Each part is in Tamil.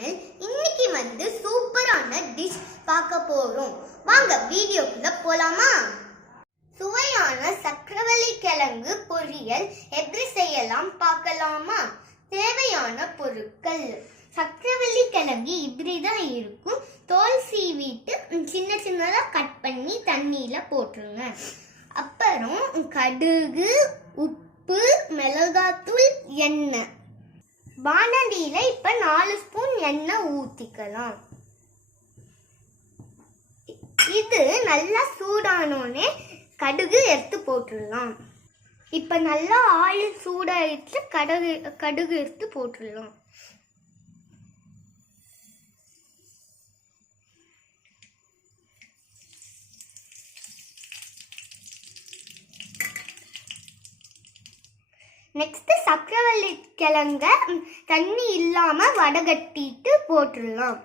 சேனல் இன்னைக்கு சூப்பரான டிஷ் பார்க்க போறோம். வாங்க வீடியோக்குள்ள போலாமா? சுவையான சக்கரவள்ளி கிழங்கு பொரியல் எப்படி செய்யலாம் பார்க்கலாமா? தேவையான பொருட்கள்: சக்கரவள்ளி கிழங்கு இப்படிதான் இருக்கும். தோல் சீவிட்டு சின்ன சின்னதா கட் பண்ணி தண்ணியில போட்டுருங்க. அப்புறம் கடுகு, உப்பு, மிளகாத்தூள், எண்ணெய். வானலியில இப்ப 4 ஸ்பூன் எண்ணெய் ஊத்திக்கலாம். இது நல்லா சூடானோனே கடுகு எடுத்து போட்டுடலாம். இப்ப நல்லா ஆயில் சூடாயிட்டு கடுகு எடுத்து போட்டுடலாம். நெக்ஸ்ட் சக்கரவள்ளி கிழங்க தண்ணி இல்லாம வடகட்டிட்டு போட்டுடலாம்.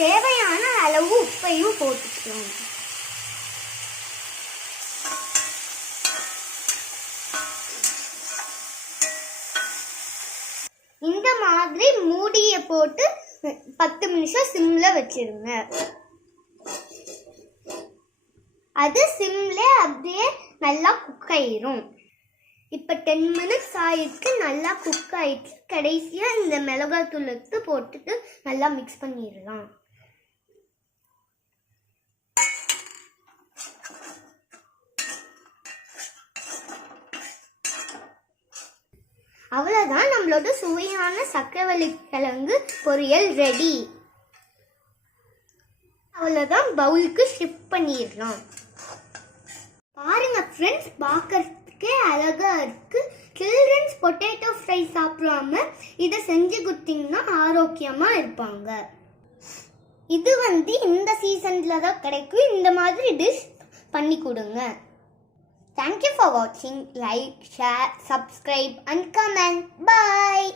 தேவையான அளவு உப்பையும் போட்டுக்கலாம். இந்த மாதிரி மூடிய போட்டு 10 நிமிஷம் சிம்ல வச்சிருங்க. அது சிம்ல அப்படியே நல்லா குக் ஆயிரும். இப்ப 10 மினிட்ஸ் ஆயிடுச்சு, நல்லா குக் ஆயிடுச்சு. கடைசியா இந்த மிளகாத்தூள் எடுத்து போட்டுட்டு நல்லா மிக்ஸ் பண்ணிடலாம். அவ்வளவுதான், நம்மளோட சுவையான சக்கரவள்ளி கிழங்கு பொரியல் ரெடி. அவ்வளவுதான், பவுலுக்கு ஷிஃப்ட் பண்ணிடலாம். பாருங்க ஃப்ரெண்ட்ஸ், பார்க்கறதுக்கே அழகா இருக்கு. சில்ட்ரன்ஸ் பொட்டேட்டோ ஃப்ரை சாப்பிடாம இதை செஞ்சு கொடுத்தீங்கன்னா ஆரோக்கியமா இருப்பாங்க. இது இந்த சீசன்ல தான் கிடைக்கும். இந்த மாதிரி டிஷ் பண்ணி கொடுங்க. Thank you for watching. Like, share, subscribe and comment. Bye.